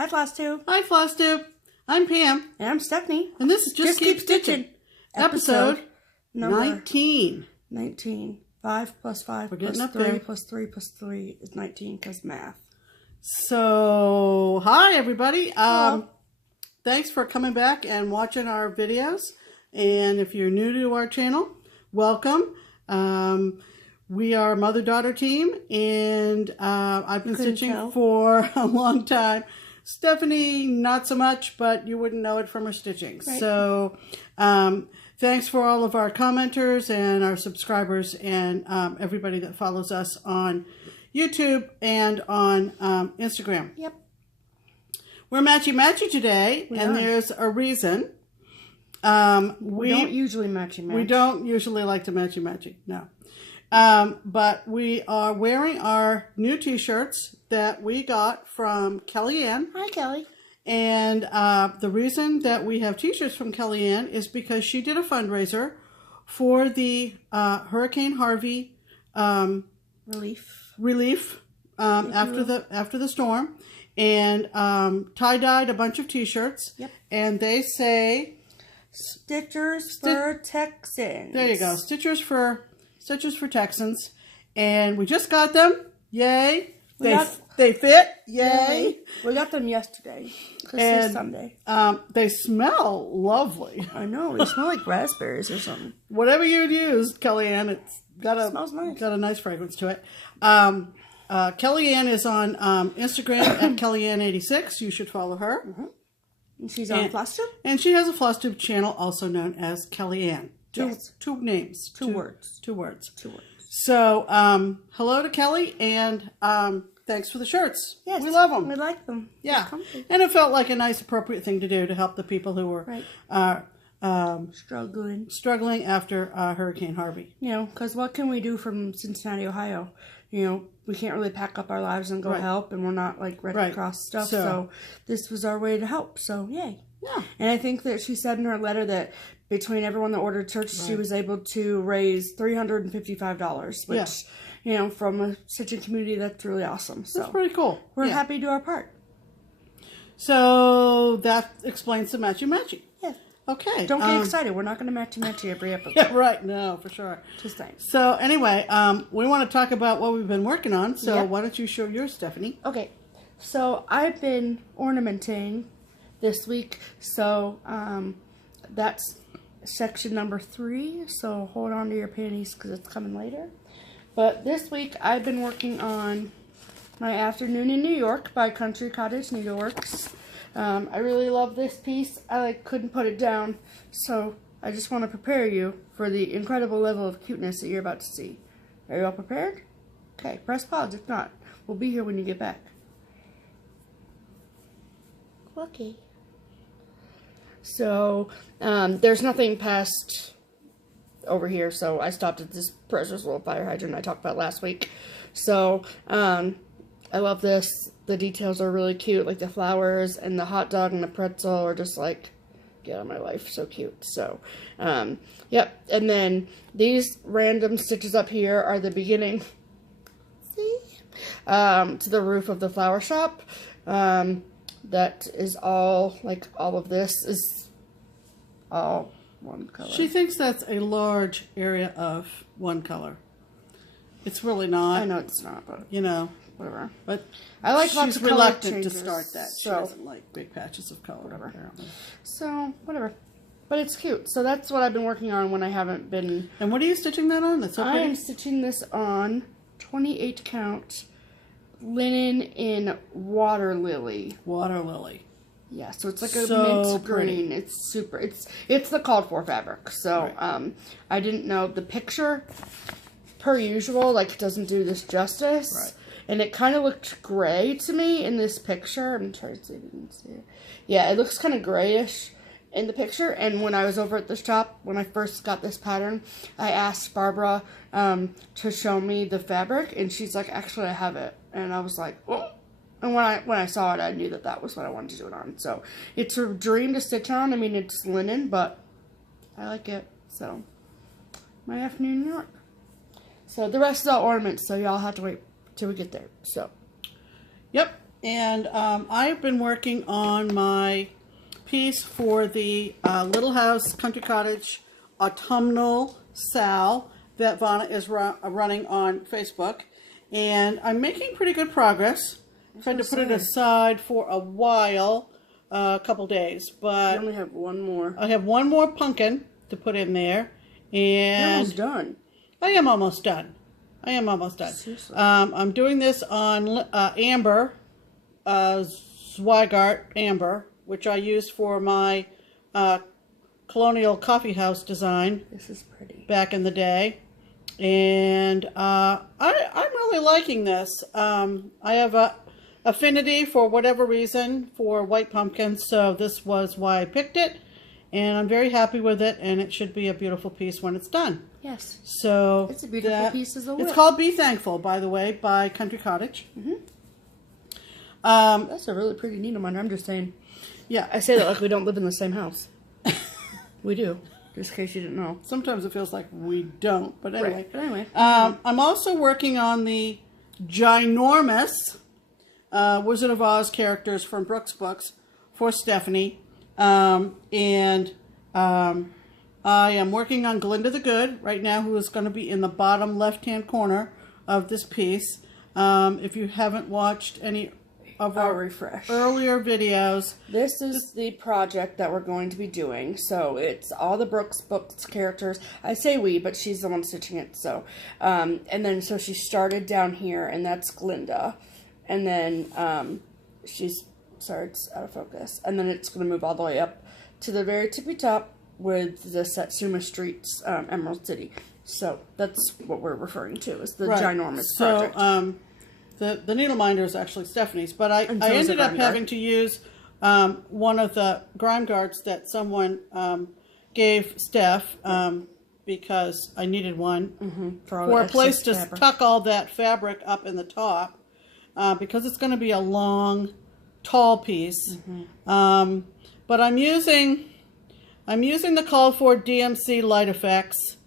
Hi, FlossTube. Hi, FlossTube. I'm Pam. And I'm Stephanie. And this is Just Keep Stitching. Episode number 19. 19. 5 plus 5 We're getting plus up 3 there. plus 3 plus 3 is 19 because math. So, hi, everybody. Hello. Thanks for coming back and watching our videos. And if you're new to our channel, welcome. We are a mother-daughter team, and I've been stitching for a long time. Stephanie, not so much, but you wouldn't know it from her stitching. Right. So, thanks for all of our commenters and our subscribers and everybody that follows us on YouTube and on Instagram. Yep. We're Matchy-Matchy today, and there's a reason. We don't usually matchy-match. We don't usually like to matchy-matchy, no. But we are wearing our new t-shirts that we got from Kelli Anne. Hi, Kelly. And the reason that we have t-shirts from Kelli Anne is because she did a fundraiser for the Hurricane Harvey relief after the storm, and tie-dyed a bunch of t-shirts. Yep. And they say Stitchers for Texans. There you go. Stitchers for Texans. And we just got them. Yay. They fit. Yay. We got them yesterday. Because it's Sunday. They smell lovely. I know. They smell like raspberries or something. Whatever you'd use, Kelli Anne, it smells nice. Got a nice fragrance to it. Kelli Anne is on Instagram at KelliAnne86. You should follow her. Mm-hmm. And she's on FlossTube? And she has a FlossTube channel also known as Kelli Anne. Two names. Two words. So, hello to Kelli, and thanks for the shirts. Yes. We love them. We like them. Yeah. And it felt like a nice, appropriate thing to do to help the people who were struggling after Hurricane Harvey. You know, because what can we do from Cincinnati, Ohio? You know, we can't really pack up our lives and go help, and we're not like Red Cross stuff. So this was our way to help. So yay. Yeah. And I think that she said in her letter that between everyone that ordered shirts, she was able to raise $355, which, you know, from a stitching community, that's really awesome. So that's pretty cool. We're happy to do our part. So that explains the matchy-matchy. Yes. Okay. Don't get excited. We're not going to matchy-matchy every episode. Yeah, right. No, for sure. Just thanks. So anyway, we want to talk about what we've been working on. So why don't you show yours, Stephanie? Okay. So I've been ornamenting this week. So that's section number 3. So hold on to your panties because it's coming later. But this week I've been working on My Afternoon in New York by Country Cottage Needleworks. I really love this piece. I couldn't put it down, so I just want to prepare you for the incredible level of cuteness that you're about to see. Are you all prepared? Okay, press pause. If not, we'll be here when you get back. Okay. So, there's nothing past over here, so I stopped at this precious little fire hydrant I talked about last week. So, I love this. The details are really cute, like the flowers and the hot dog and the pretzel are just like, get out of my life, so cute. So, yep. And then these random stitches up here are the beginning, see, to the roof of the flower shop. That is all, like, all of this is all one color. She thinks that's a large area of one color. It's really not. I know it's not, but you know, whatever. But I like lots of reluctant to start that. So. She doesn't like big patches of color, whatever. Apparently. So whatever. But it's cute. So that's what I've been working on when I haven't been. And what are you stitching that on? That's so pretty. I am stitching this on 28 count linen in water lily. Water lily. Yeah, so it's like a mint green. It's super. It's the called for fabric. So I didn't know the picture. Per usual, like, doesn't do this justice. Right. And it kind of looked gray to me in this picture. I'm trying to see if you can see it. Yeah, it looks kind of grayish in the picture. And when I was over at the shop, when I first got this pattern, I asked Barbara to show me the fabric. And she's like, actually, I have it. And I was like, oh. And when I saw it, I knew that that was what I wanted to do it on. So it's a dream to stitch on. I mean, it's linen, but I like it. So, My Afternoon in New York. So the rest is all ornaments, so y'all have to wait till we get there. So, yep. And I've been working on my piece for the Little House Country Cottage Autumnal Sal that Vonna is running on Facebook. And I'm making pretty good progress. I've had to put it aside for a while, a couple days. But I only have one more. I have one more pumpkin to put in there. And You're almost done. I am almost done. I am almost done. Seriously? I'm doing this on amber, Zweigart amber, which I used for my colonial coffee house design. This is pretty. Back in the day. And I'm really liking this. I have a affinity, for whatever reason, for white pumpkins, so this was why I picked it. And I'm very happy with it, and it should be a beautiful piece when it's done. Yes. So it's a beautiful piece as well. It's called Be Thankful, by the way, by Country Cottage. That's a really pretty needle minder. I'm just saying. Yeah. I say that like we don't live in the same house. We do. Just in case you didn't know. Sometimes it feels like we don't, but anyway. Right. But anyway. I'm also working on the ginormous Wizard of Oz characters from Brooks Books for Stephanie. I am working on Glinda the Good right now, who is going to be in the bottom left-hand corner of this piece. If you haven't watched any of our earlier videos, this is the project that we're going to be doing. So it's all the Brooks Books characters. I say we, but she's the one stitching it. So, and then so she started down here, and that's Glinda, and then sorry, it's out of focus. And then it's going to move all the way up to the very tippy top with the Satsuma Street's Emerald City. So that's what we're referring to as the ginormous project. The needle minder is actually Stephanie's, but I ended up having to use one of the grime guards that someone gave Steph because I needed one for a place to tuck all that fabric up in the top because it's going to be a long, tall piece. But I'm using the called for DMC Light Effects.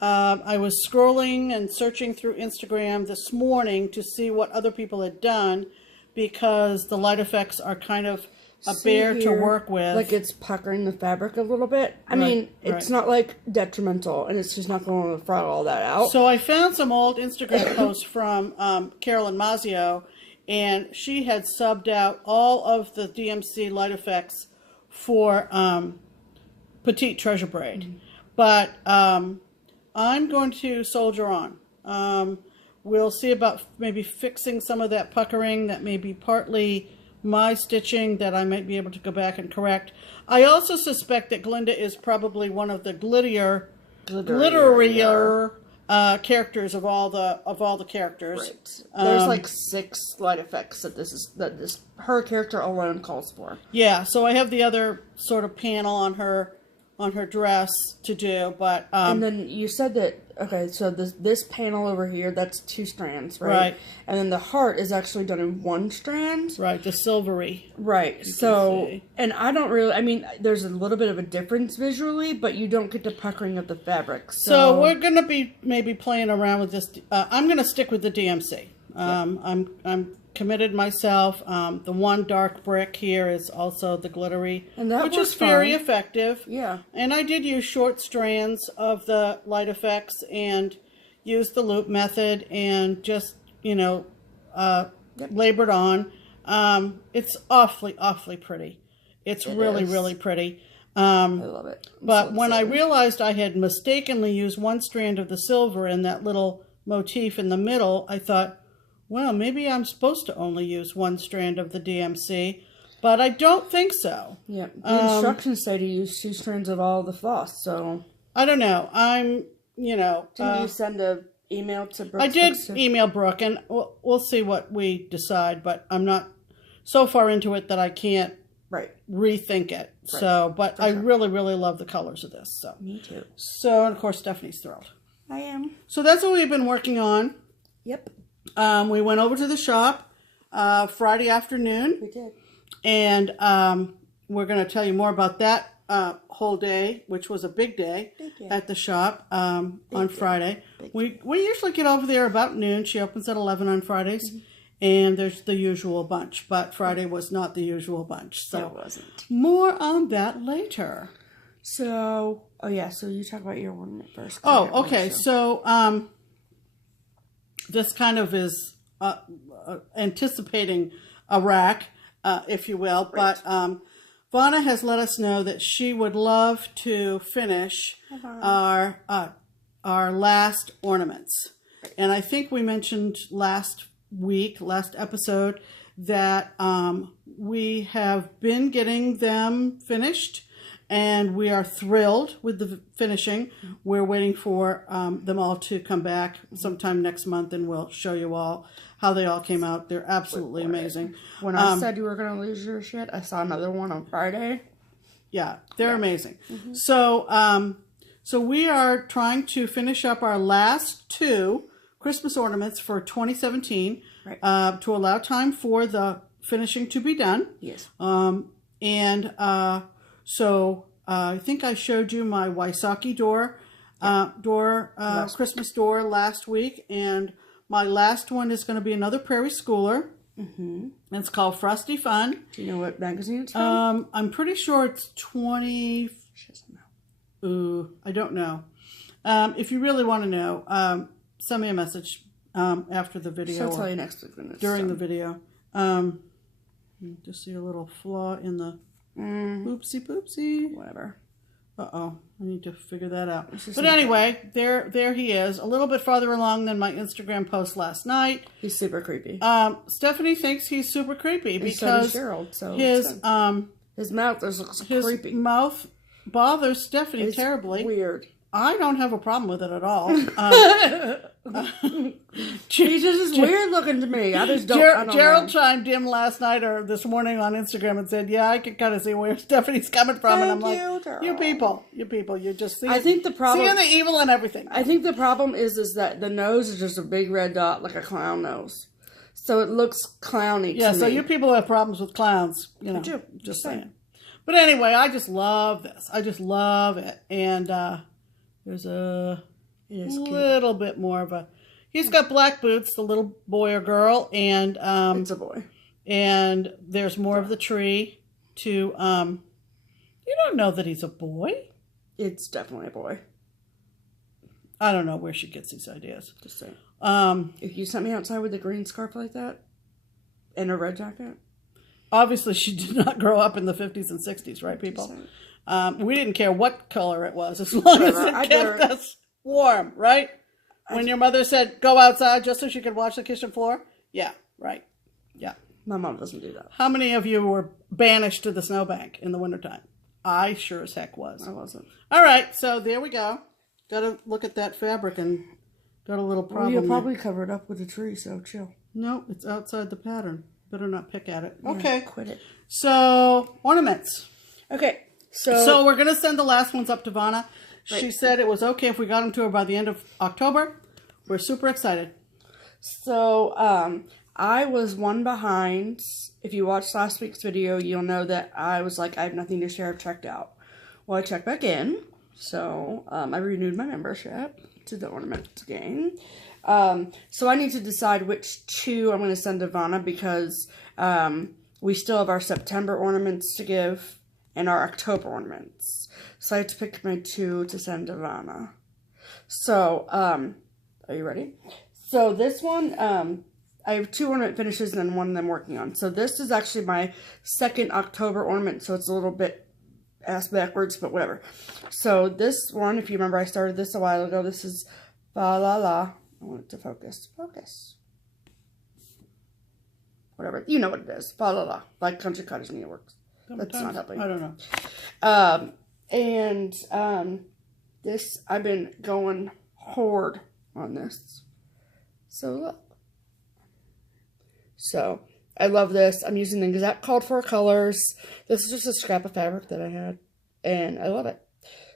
I was scrolling and searching through Instagram this morning to see what other people had done because the light effects are kind of a bear to work with. Like it's puckering the fabric a little bit. I mean, it's not like detrimental, and it's just not going to throttle all that out. So I found some old Instagram posts from Carol Anne Mazio, and she had subbed out all of the DMC light effects for Petite Treasure Braid. But I'm going to soldier on. We'll see about maybe fixing some of that puckering that may be partly my stitching that I might be able to go back and correct. I also suspect that Glinda is probably one of the glitterier characters of all the characters. Right. There's like 6 light effects that her character alone calls for. Yeah, so I have the other sort of panel on her dress to do, but and then you said that so this panel over here, that's 2 strands, right? And then the heart is actually done in 1 strand, right? The silvery, right? So, and I don't really, I mean, there's a little bit of a difference visually, but you don't get the puckering of the fabric. So we're gonna be maybe playing around with this. I'm gonna stick with the DMC. I'm committed myself. The one dark brick here is also the glittery, which is very effective. Yeah. And I did use short strands of the light effects and used the loop method and just, labored on. It's awfully pretty. It's really pretty. I love it. But when I realized I had mistakenly used 1 strand of the silver in that little motif in the middle, I thought, well, maybe I'm supposed to only use 1 strand of the DMC, but I don't think so. Yeah, the instructions say to use 2 strands of all the floss, so... I don't know. Didn't you send an email to Brooke? I did email Brooke, and we'll see what we decide, but I'm not so far into it that I can't rethink it. Right. So, but I really love the colors of this. So. Me too. So, and of course, Stephanie's thrilled. I am. So that's what we've been working on. Yep. We went over to the shop Friday afternoon. We did. And we're going to tell you more about that whole day, which was a big day at the shop on Friday. We usually get over there about noon. She opens at 11 on Fridays. and there's the usual bunch, but Friday was not the usual bunch. So it wasn't. More on that later. So, oh yeah, so you talk about your ornament first. Oh, okay. So, this kind of is anticipating a rack, if you will, right. but Vonna has let us know that she would love to finish our last ornaments. And I think we mentioned last episode, that we have been getting them finished, and we are thrilled with the finishing. We're waiting for them all to come back sometime next month, and we'll show you all how they all came out. They're absolutely amazing. When I said you were going to lose your shit, I saw another one on Friday. Yeah, they're amazing. So, so we are trying to finish up our last 2 Christmas ornaments for 2017, right. To allow time for the finishing to be done. Yes. So I think I showed you my Wysocki door, Christmas door last week, and my last one is going to be another Prairie Schooler. And it's called Frosty Fun. Do you know what magazine it's from? I'm pretty sure it's 20. She doesn't know. Ooh, I don't know. If you really want to know, send me a message after the video. She'll tell you next week when it's during done. the video. Just see a little flaw in the oopsie poopsie. Whatever. Uh-oh. I need to figure that out. But anyway, there he is. A little bit farther along than my Instagram post last night. He's super creepy. Stephanie thinks he's super creepy and because so Gerald, so his mouth looks creepy. His mouth bothers Stephanie terribly. Weird. I don't have a problem with it at all. He's just weird looking to me. I just don't. I don't Gerald know. chimed in last night or this morning on Instagram and said, "Yeah, I can kind of see where Stephanie's coming from." And I'm like, "You people, you just see." I think the problem, seeing the evil in everything. I think the problem is that the nose is just a big red dot, like a clown nose, so it looks clowny. Yeah, to so me. you people have problems with clowns, you know. Just saying. But anyway, I just love this. I just love it, and there's a little bit more of a. He's got black boots, the little boy or girl, and it's a boy. And there's more of the tree. To you don't know that he's a boy. It's definitely a boy. I don't know where she gets these ideas. Just saying. If you sent me outside with a green scarf like that and a red jacket. Obviously, she did not grow up in the 50s and 60s, right, people? We didn't care what color it was, as long as it kept us warm, right? When your mother said, go outside just so she could wash the kitchen floor? Yeah, right. Yeah. My mom doesn't do that. How many of you were banished to the snowbank in the wintertime? I sure as heck was. I wasn't. All right, so there we go. Got to look at that fabric and got a little problem. Well, you'll probably cover it up with a tree, so chill. No, it's outside the pattern. Better not pick at it. Yeah, okay. Quit it. So, ornaments. Okay. So we're going to send the last ones up to Vonna. Right. She said it was okay if we got them to her by the end of October. We're super excited. So, I was one behind. If you watched last week's video, you'll know that I was like, I have nothing to share. I've checked out. Well, I checked back in. So, I renewed my membership to the Ornament game. So I need to decide which 2 I'm going to send to Vonna because we still have our September ornaments to give and our October ornaments. So I have to pick my 2 to send to Vonna. So, are you ready? So this one, I have 2 ornament finishes and then one I'm working on. So this is actually my second October ornament, so it's a little bit ass backwards, but whatever. So this one, if you remember, I started this a while ago. This is Fa La La. I want it to focus. Focus. Whatever. You know what it is. Fa La La. Like Country Cottage Needleworks. That's not helping. I don't know. This, I've been going hard on this. So look. So, I love this. I'm using the exact called for colors. This is just a scrap of fabric that I had. And I love it.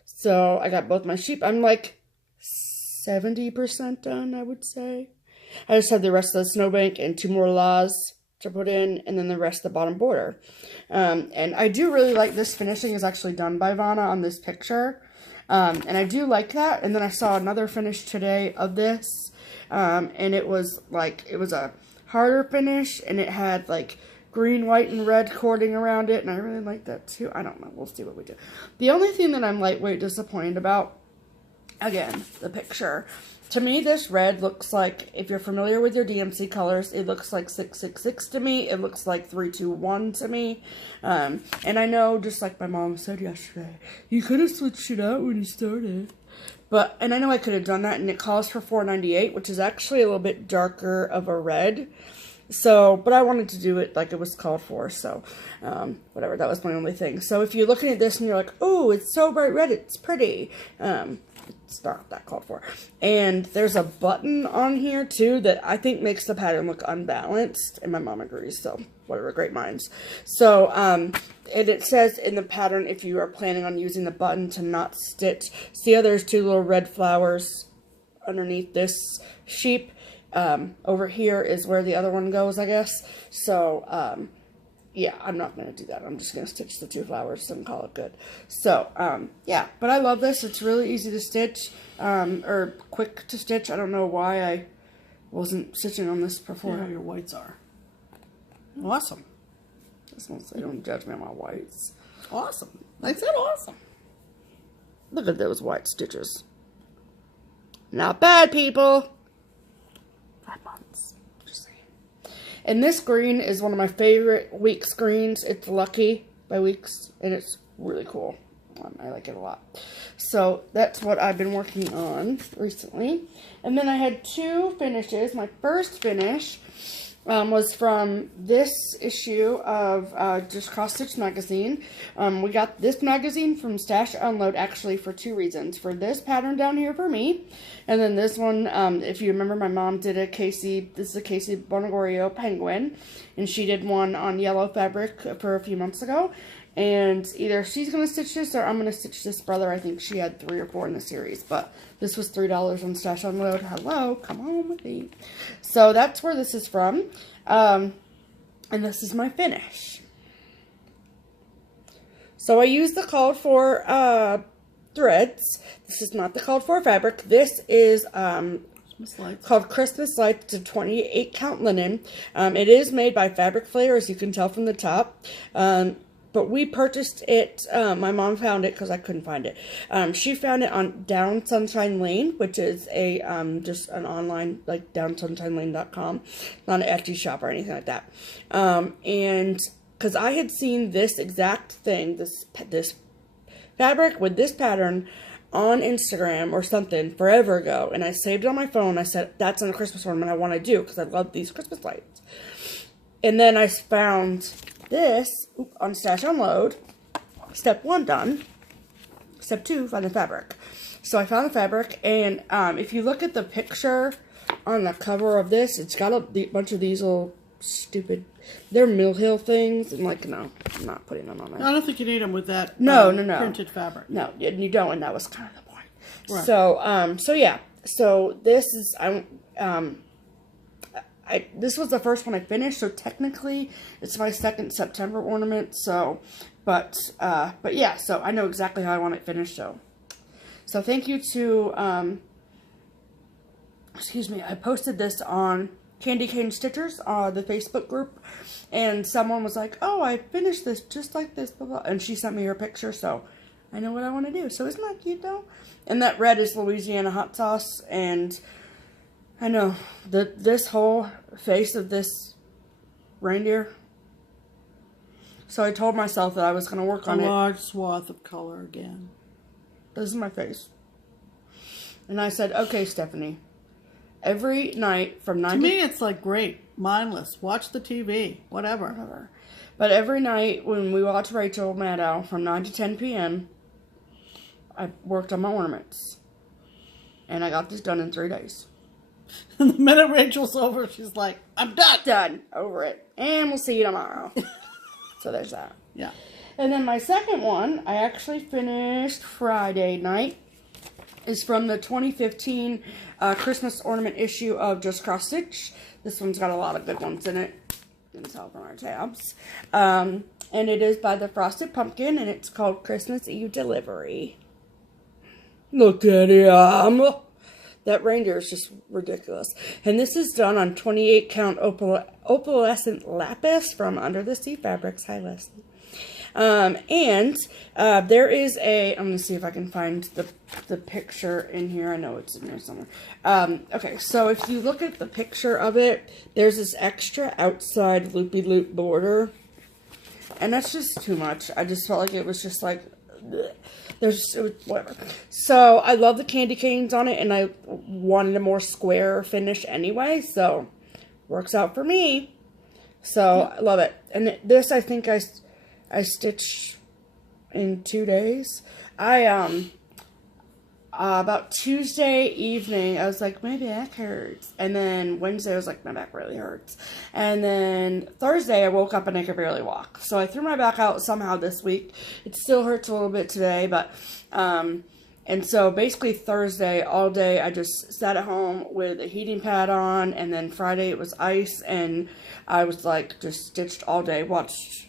So, I got both my sheep. I'm like 70% done, I would say. I just have the rest of the snowbank and 2 more laws to put in, and then the rest of the bottom border. And I do really like this finishing is actually done by Vonna on this picture. And I do like that. And then I saw another finish today of this. And it was like, it was a harder finish, and it had like green, white, and red cording around it, and I really like that too. I don't know. We'll see what we do. The only thing that I'm lightweight disappointed about, again, the picture. To me, this red looks like, if you're familiar with your DMC colors, it looks like 666 to me. It looks like 321 to me. And I know, just like my mom said yesterday, you could have switched it out when you started. And I know I could have done that, and it calls for $4.98, which is actually a little bit darker of a red. So, but I wanted to do it like it was called for, so, whatever, that was my only thing. So if you're looking at this and you're like, oh, it's so bright red, it's pretty, it's not that called for. And there's a button on here, too, that I think makes the pattern look unbalanced, and my mom agrees, so whatever, great minds. So, and it says in the pattern, if you are planning on using the button, to not stitch. See how there's two little red flowers underneath this sheep? Over here is where the other one goes, I guess. So, yeah, I'm not going to do that. I'm just going to stitch the two flowers and call it good. So, yeah, but I love this. It's really easy to stitch, or quick to stitch. I don't know why I wasn't stitching on this before. Yeah, your whites are. Awesome. Just want to say, don't judge me on my whites. Awesome. I said awesome. Look at those white stitches. Not bad, people. 5 months. Just saying. And this green is one of my favorite Weeks greens. It's Lucky by Weeks, and it's really cool. I like it a lot. So that's what I've been working on recently. And then I had two finishes. My first finish was from this issue of Just Cross Stitch magazine. We got this magazine from Stash Unload actually for two reasons. For this pattern down here for me, and then this one, if you remember, my mom did a Casey, this is a Casey Bonagorio penguin, and she did one on yellow fabric for a few months ago. And either she's going to stitch this or I'm going to stitch this brother. I think she had 3 or 4 in the series. But this was $3 on Stash Unload. Hello, come on with me. So that's where this is from. And this is my finish. So I used the called for threads. This is not the called for fabric. This is called Christmas Lights to 28 count linen. It is made by Fabric Flare, as you can tell from the top. But we purchased it, my mom found it because I couldn't find it. She found it on Down Sunshine Lane, which is a, just an online, like downsunshinelane.com. Not an Etsy shop or anything like that. And because I had seen this exact thing, this fabric with this pattern on Instagram or something forever ago. And I saved it on my phone. I said, that's on a Christmas ornament I want to do because I love these Christmas lights. And then I found this on Stash Unload. Step 1 done. Step 2, find the fabric. So I found the fabric, and if you look at the picture on the cover of this, it's got a bunch of these little stupid, they're Mill Hill things, and like, no, I'm not putting them on there. I don't think you need them with that no. printed fabric. No, you don't, and that was kind of the point. Right. So yeah, so this is, this was the first one I finished, so technically it's my second September ornament. So, but yeah, so I know exactly how I want it finished. So thank you to, excuse me, I posted this on Candy Cane Stitchers, the Facebook group, and someone was like, "Oh, I finished this just like this," blah, blah, and she sent me her picture, so I know what I want to do. So isn't that cute though? And that red is Louisiana hot sauce, and I know, this whole face of this reindeer. So I told myself that I was going to work on it. A large swath of color again. This is my face. And I said, okay, Stephanie, every night from 9 to me, it's like great, mindless. Watch the TV, whatever. But every night when we watch Rachel Maddow from 9 to 10 p.m., I worked on my ornaments. And I got this done in 3 days. And the minute Rachel's over, she's like, I'm done. Done. Over it. And we'll see you tomorrow. So there's that. Yeah. And then my second one, I actually finished Friday night, is from the 2015 Christmas ornament issue of Just Cross Stitch. This one's got a lot of good ones in it. You can tell from our tabs. And it is by the Frosted Pumpkin, and it's called Christmas Eve Delivery. Look at him. That reindeer is just ridiculous. And this is done on 28 count opalescent lapis from Under the Sea Fabrics. Hi, Leslie. There is I'm going to see if I can find the picture in here. I know it's in there somewhere. Okay, so if you look at the picture of it, there's this extra outside loopy-loop border. And that's just too much. I just felt like it was just like, bleh. Whatever. So I love the candy canes on it, and I wanted a more square finish anyway, so works out for me. So I love it. And this, I think I stitched in 2 days. About Tuesday evening, I was like, my back hurts. And then Wednesday, I was like, my back really hurts. And then Thursday, I woke up and I could barely walk. So I threw my back out somehow this week. It still hurts a little bit today, but, and so basically Thursday, all day, I just sat at home with a heating pad on. And then Friday, it was ice. And I was like, just stitched all day, watched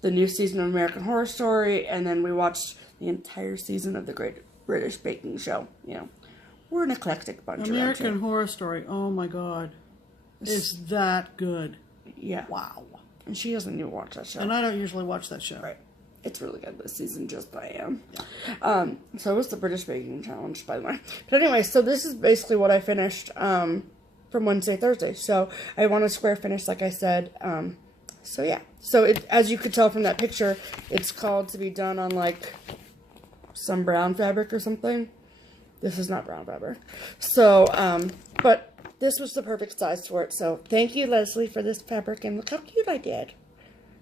the new season of American Horror Story. And then we watched the entire season of The Great British Baking Show. You know, we're an eclectic bunch. American Horror Story. Oh my God, is that good? Yeah. Wow. And she doesn't even watch that show. And I don't usually watch that show. Right. It's really good this season. Just I am. Yeah. So it was the British Baking Challenge, by the way. But anyway, so this is basically what I finished from Wednesday, Thursday. So I want a square finish, like I said. So yeah. So as you could tell from that picture, it's called to be done on like some brown fabric or something. This is not brown fabric. So, but this was the perfect size for it. So thank you, Leslie, for this fabric. And look how cute I did.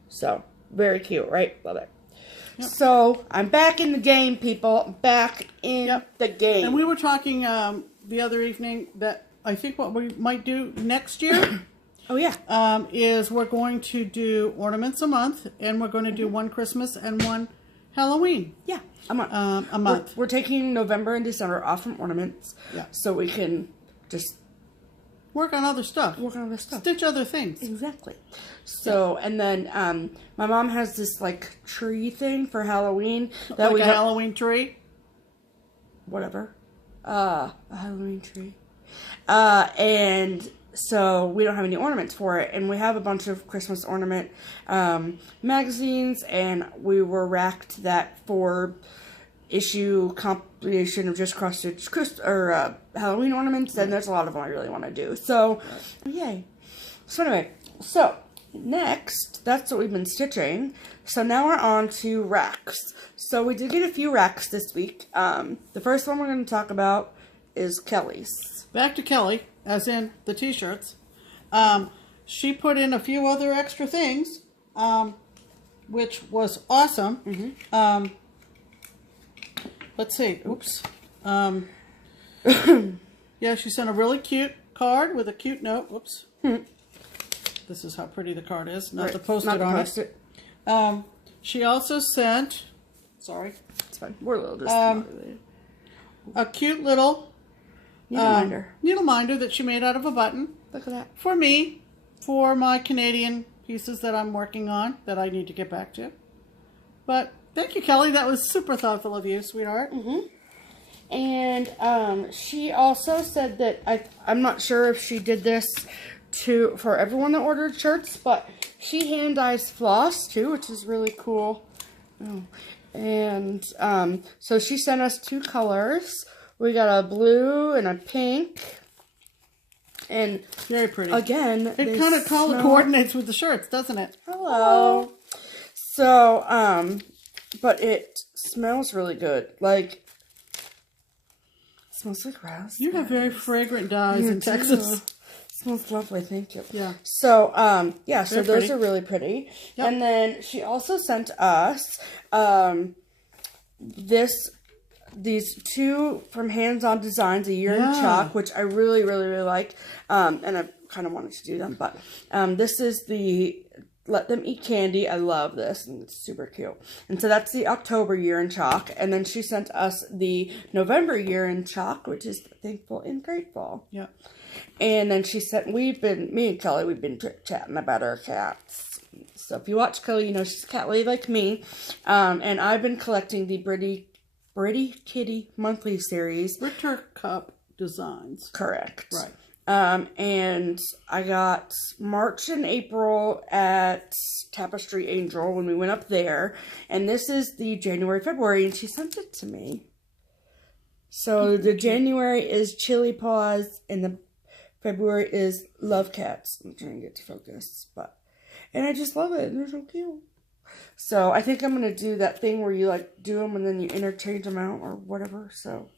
So, very cute, right? Love it. Yep. So, I'm back in the game, people. Back in the game. And we were talking the other evening that I think what we might do next year oh, yeah. Is we're going to do ornaments a month. And we're going to do one Christmas and one Halloween. Yeah. A month. A month. We're taking November and December off from ornaments. Yeah. So we can just work on other stuff. Work on other stuff. Stitch other things. Exactly. So, and then my mom has this like tree thing for Halloween. That like a Halloween tree? Whatever. A Halloween tree. And so we don't have any ornaments for it, and we have a bunch of Christmas ornament magazines, and we were racked that 4-issue compilation of just cross-stitch Halloween ornaments, and there's a lot of them I really want to do. So, yay. So anyway, so next, that's what we've been stitching. So now we're on to racks. So we did get a few racks this week. The first one we're going to talk about is Kelli's. Back to Kelli. As in the t-shirts. She put in a few other extra things, which was awesome. Mm-hmm. Let's see. Oops. Yeah, she sent a really cute card with a cute note. Whoops. This is how pretty the card is. Not the post-it on it. She also sent... Sorry. It's fine. We're a little disappointed. A cute little... needle minder that she made out of a button. Look at that. For me, for my Canadian pieces that I'm working on that I need to get back to. But thank you, Kelli. That was super thoughtful of you, sweetheart. Mm-hmm. And she also said that I'm not sure if she did this for everyone that ordered shirts, but she hand dyes floss too, which is really cool. Oh. And so she sent us 2 colors. We got a blue and a pink. And very pretty. Again, it kind of coordinates with the shirts, doesn't it? Hello. So, but it smells really good. Like, it smells like raspberries. You have very fragrant dyes in Texas. Smells lovely, thank you. Yeah. So, yeah, so those are really pretty. Yep. And then she also sent us these 2 from Hands On Designs, a year in chalk, which I really, really, really like. And I kind of wanted to do them, but this is the Let Them Eat Candy. I love this, and it's super cute. And so that's the October year in chalk. And then she sent us the November year in chalk, which is Thankful and Grateful. Yeah. And then she said, me and Kelli, we've been chatting about our cats. So if you watch Kelli, you know she's a cat lady like me. And I've been collecting the Pretty Kitty monthly series. Ritter Cup designs. Correct. Right. And I got March and April at Tapestry Angel when we went up there. And this is the January, February, and she sent it to me. So the January is Chili Paws, and the February is Love Cats. I'm trying to get to focus, and I just love it. They're so cute. So I think I'm gonna do that thing where you like do them and then you interchange them out or whatever. So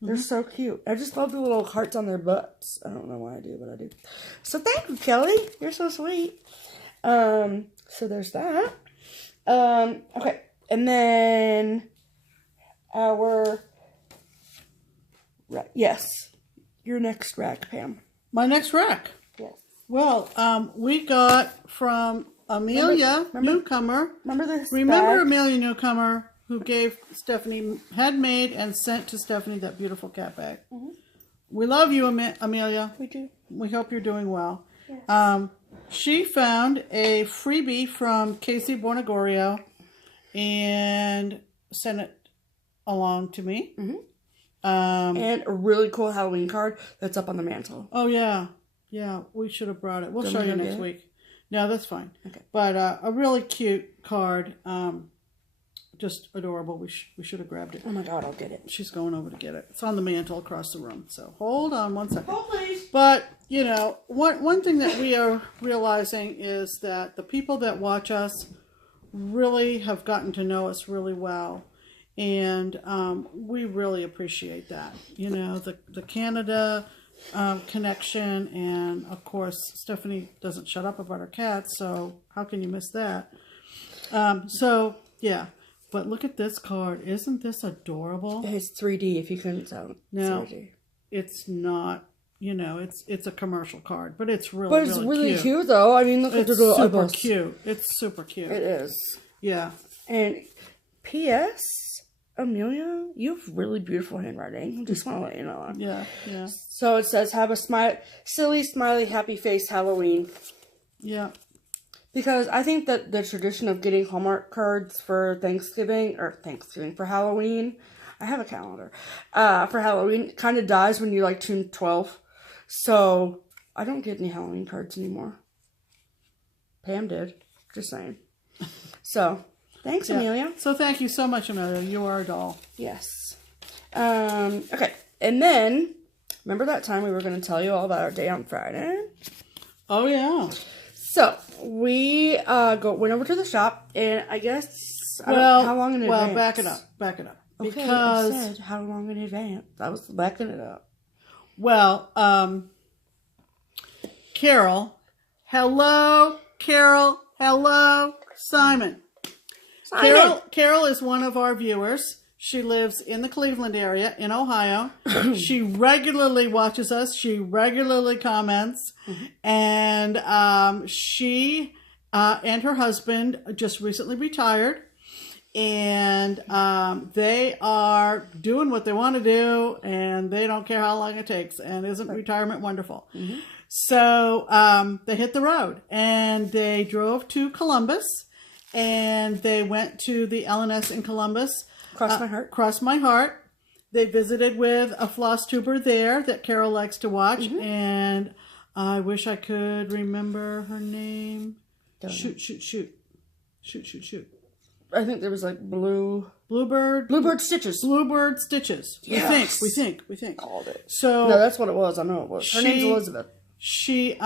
they're so cute. I just love the little hearts on their butts. I don't know why I do, but I do. So thank you, Kelly. You're so sweet. So there's that. Okay, and then your next rack, Pam. My next rack. Yes. Well, we got from Amelia Newcomer. Remember Amelia Newcomer, who gave Stephanie, had made and sent to Stephanie that beautiful cat bag. Mm-hmm. We love you, Amelia. We do. We hope you're doing well. Yes. She found a freebie from Casey Bornegorio and sent it along to me. Mm-hmm. And a really cool Halloween card that's up on the mantle. Oh, yeah. Yeah, we should have brought it. We'll show you next week. No, that's fine. Okay. But a really cute card. Just adorable. We should have grabbed it. Oh, my God, I'll get it. She's going over to get it. It's on the mantle across the room. So hold on one second. Hold, please. But, you know, one thing that we are realizing is that the people that watch us really have gotten to know us really well. And we really appreciate that. You know, the Canada connection, and of course Stephanie doesn't shut up about her cats, so how can you miss that? So yeah, but look at this card. Isn't this adorable? It's 3D if you couldn't tell. No, 3D. It's not. You know, it's a commercial card, but it's really cute though. I mean, look at the little eyeballs. Cute. It's super cute. It is. Yeah. And P.S. Amelia, you have really beautiful handwriting. I just want to let you know. Yeah, yeah. So it says, have a silly, smiley, happy face Halloween. Yeah. Because I think that the tradition of getting Hallmark cards for for Halloween, I have a calendar, for Halloween, kind of dies when you like turn 12. So I don't get any Halloween cards anymore. Pam did. Just saying. So... Thanks, Amelia. So thank you so much, Amelia. You are a doll. Yes. Okay. And then, remember that time we were going to tell you all about our day on Friday? Oh, yeah. So, we went over to the shop, and I guess, I don't know how long in advance? Well, back it up. Okay, because I said how long in advance? I was backing it up. Well, Carol. Hello, Carol. Hello, Simon. Carol is one of our viewers. She lives in the Cleveland area in Ohio. She regularly watches us. She regularly comments. Mm-hmm. And she and her husband just recently retired. And they are doing what they want to do. And they don't care how long it takes. And isn't retirement wonderful? Mm-hmm. So they hit the road. And they drove to Columbus. And they went to the LNS in Columbus. Cross my heart. They visited with a FlossTuber there that Carol likes to watch. Mm-hmm. And I wish I could remember her name. Shoot. I think there was like Bluebird Stitches. Bluebird Stitches. Yes. We think. Called it. So no, that's what it was. I know it was. Her name's Elizabeth. She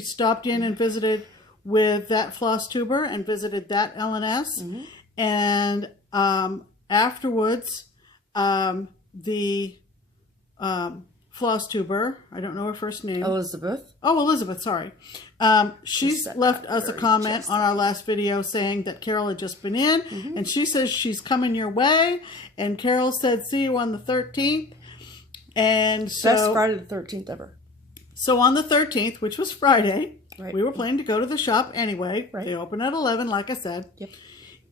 stopped in and visited with that FlossTuber and visited that LNS. Mm-hmm. And afterwards, the FlossTuber, I don't know her first name. Elizabeth. Oh, Elizabeth, sorry. She's left us a comment on our last video saying that Carol had just been in. Mm-hmm. And she says she's coming your way. And Carol said, see you on the 13th. And so... Best Friday the 13th ever. So on the 13th, which was Friday... Right. We were planning to go to the shop anyway. Right. They open at 11, like I said. Yep.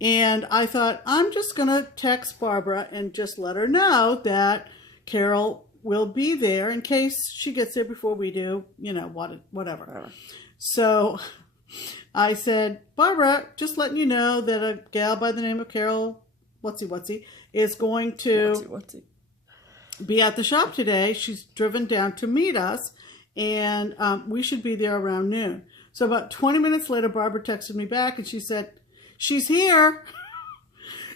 And I thought, I'm just going to text Barbara and just let her know that Carol will be there in case she gets there before we do, you know, whatever. So I said, Barbara, just letting you know that a gal by the name of Carol, whatsy, is going to... Whatsy. be at the shop today. She's driven down to meet us, and we should be there around noon. So about 20 minutes later, Barbara texted me back, and she said, she's here.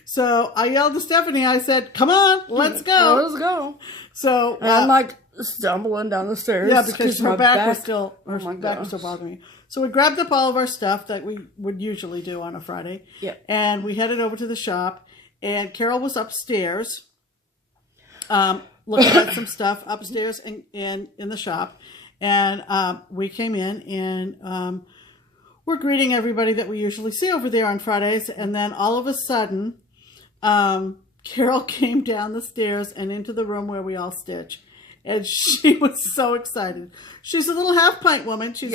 So I yelled to Stephanie. I said, come on, let's go. Let's go. So and I'm like stumbling down the stairs. Yeah, because her back was still, back was still bothering me. So we grabbed up all of our stuff that we would usually do on a Friday. Yep. And we headed over to the shop. And Carol was upstairs, looking at some stuff upstairs in the shop. And we came in, and we're greeting everybody that we usually see over there on Fridays. And then all of a sudden, Carol came down the stairs and into the room where we all stitch. And she was so excited. She's a little half-pint woman. She's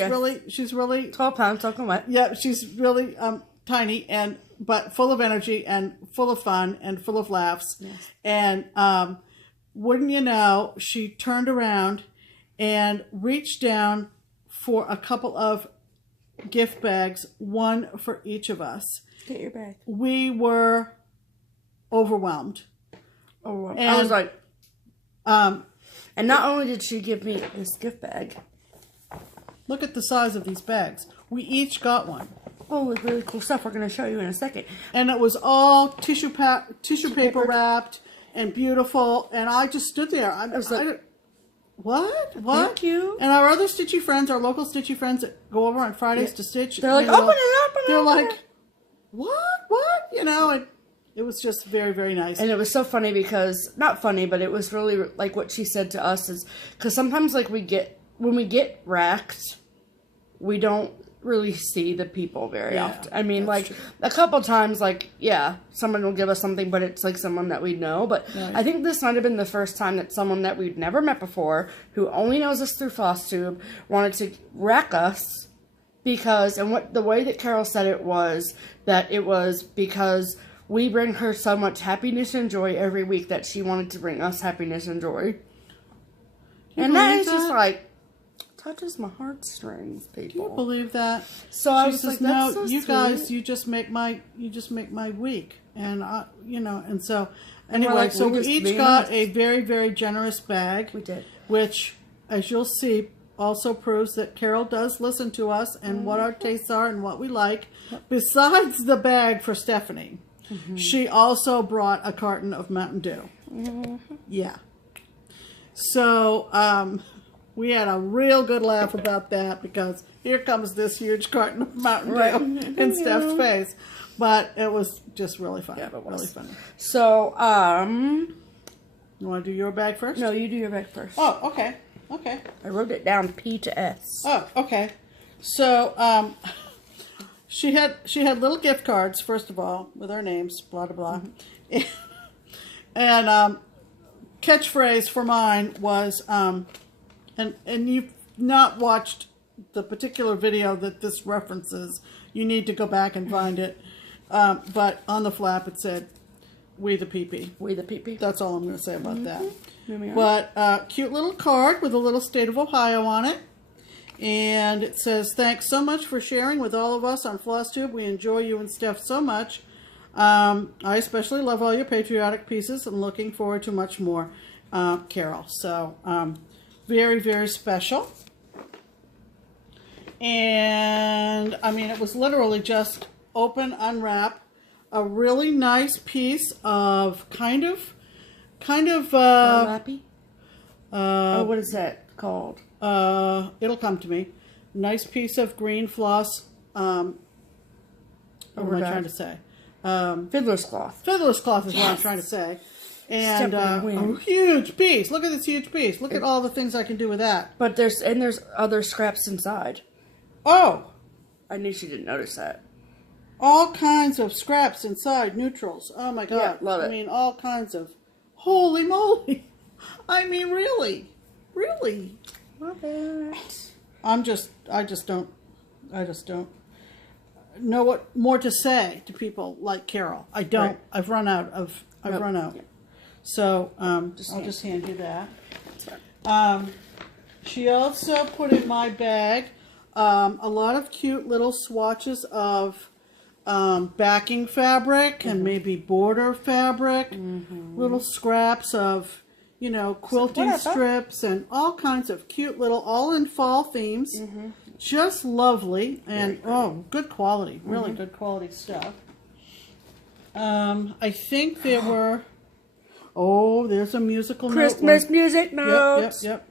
really 12 pounds, soaking wet. Yeah, she's really tiny, but full of energy and full of fun and full of laughs. Yes. And wouldn't you know, she turned around and reached down for a couple of gift bags, one for each of us. Get your bag. We were overwhelmed. And I was like, and not only did she give me this gift bag. Look at the size of these bags. We each got one. Oh, with really cool stuff we're going to show you in a second. And it was all tissue paper wrapped and beautiful. And I just stood there. I was like, what? Thank you. And our other stitchy friends, our local stitchy friends that go over on Fridays to stitch. They're like, open it up. They're like, what? You know, and it was just very, very nice. And it was so funny because, not funny, but it was really like what she said to us is, because sometimes like when we get racked, we don't really see the people very often. I mean, like true. A couple times, like, yeah, someone will give us something, but it's like someone that we know. But I think this might have been the first time that someone that we'd never met before, who only knows us through FlossTube, wanted to rack us because, and what the way that Carol said it was that it was because we bring her so much happiness and joy every week that she wanted to bring us happiness and joy. And that is just like, touches my heartstrings, people. Do you believe that? So I was like, no, so you sweet. guys, you just make my week, and you know, and so anyway, like, so we each got a very, very generous bag. We did, which, as you'll see, also proves that Carol does listen to us and what our tastes are and what we like. Besides the bag for Stephanie, she also brought a carton of Mountain Dew. Yeah. So, we had a real good laugh about that because here comes this huge carton of Mountain Dew in Steph's face. But it was just really fun. Yeah, it was. Really funny. So, you want to do your bag first? No, you do your bag first. Oh, okay. Okay. I wrote it down P to S. Oh, okay. So, she had little gift cards, first of all, with our names, blah, blah, blah. And catchphrase for mine was, and you've not watched the particular video that this references. You need to go back and find it. But on the flap it said, "We the pee-pee." We the pee-pee. That's all I'm going to say about that. But cute little card with a little state of Ohio on it. And it says, "Thanks so much for sharing with all of us on FlossTube. We enjoy you and Steph so much. I especially love all your patriotic pieces and looking forward to much more, Carol." So, very, very special. And, I mean, it was literally just open, unwrap, a really nice piece of kind of, Lappy? What is that called? It'll come to me. Nice piece of green floss, what am I trying to say? Fiddler's cloth. Fiddler's cloth is what I'm trying to say. And a huge piece. Look at this huge piece. Look at all the things I can do with that. But there's other scraps inside. Oh! I knew she didn't notice that. All kinds of scraps inside, neutrals. Oh my God. Yeah, love it. I mean, all kinds of, holy moly. I mean, really. Really. Love it. I just don't know what more to say to people like Carol. I don't. Right. I've run out. Yeah. So, I'll just hand you that. She also put in my bag a lot of cute little swatches of backing fabric and maybe border fabric, little scraps of, you know, quilting strips and all kinds of cute little, all in fall themes. Just lovely. And, oh, good quality. Really good quality stuff. I think there were, oh, there's a musical Christmas music notes. Yep.